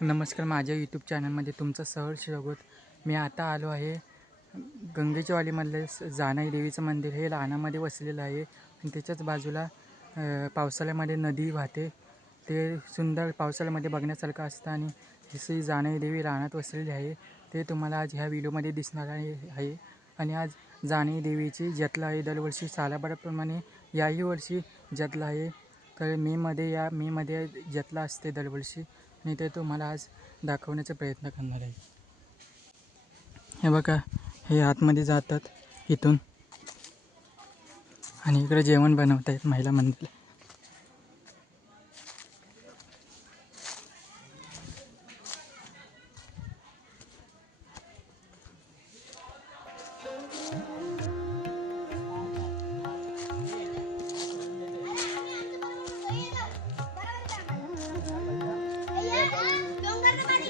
नमस्कार, माझ्या यूट्यूब चॅनलमध्ये तुमचं सहर्ष स्वागत. मी आता आलो आहे गंगेच्या वाडीमधले जानाई देवीचं मंदिर. हे रानामध्ये वसलेलं आहे आणि त्याच्याच बाजूला पावसाळ्यामध्ये नदी वाहते. ते सुंदर पावसाळ्यामध्ये बघण्यासारखं असतं आणि जशी जानाई देवी रानात वसलेली आहे ते तुम्हाला आज ह्या व्हिडिओमध्ये दिसणार आहे. आणि आज जानाई देवीची जत्रा आहे. दरवर्षी सालाबाराप्रमाणे याही वर्षी जत्रा आहे. तर मेमध्ये जत्रा असते दरवर्षी आणि ते तुम्हाला आज दाखवण्याचा प्रयत्न करणार आहे. हे बघा, हे आतमध्ये जातात इथून आणि इकडे जेवण बनवत आहेत महिला मंडळी.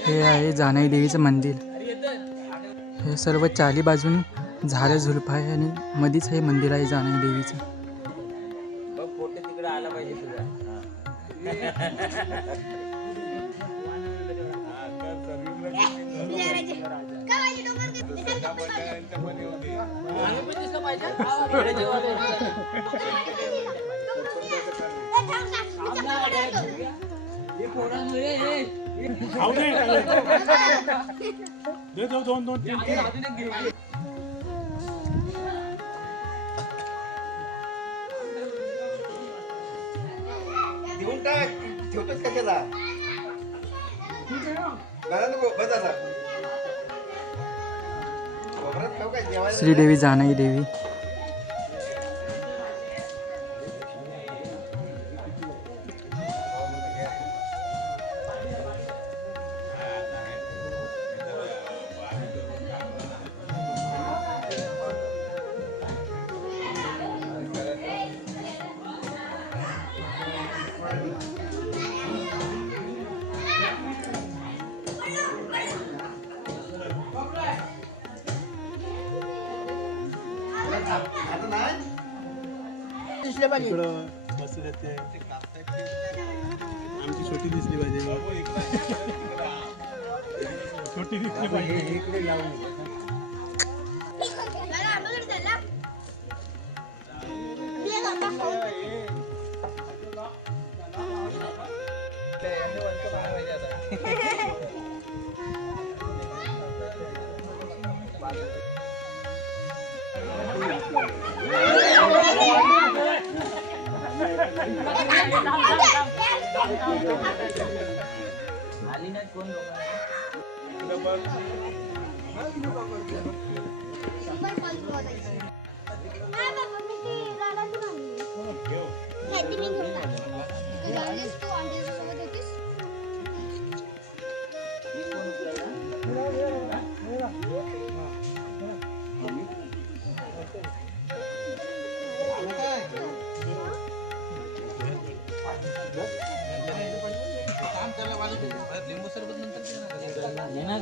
हे आहे जानाई देवीचं मंदिर. हे सर्व चारी बाजून झाडं झुडपं आहे आणि मध्येच हे मंदिर आहे जानाई देवीचं. श्रीदेवी जानाई देवी. आमची छोटी दिसली पाहिजे. छोटी दिसली पाहिजे. इकडे लावून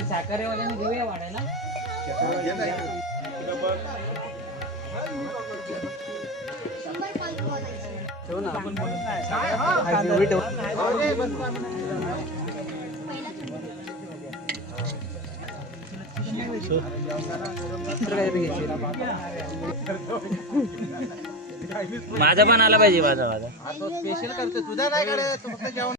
साखरेवाल्याने घेऊया वाढायला. माझा पण आला पाहिजे. माझा स्पेशल करतो तुझा काय करायचं फक्त जेवण.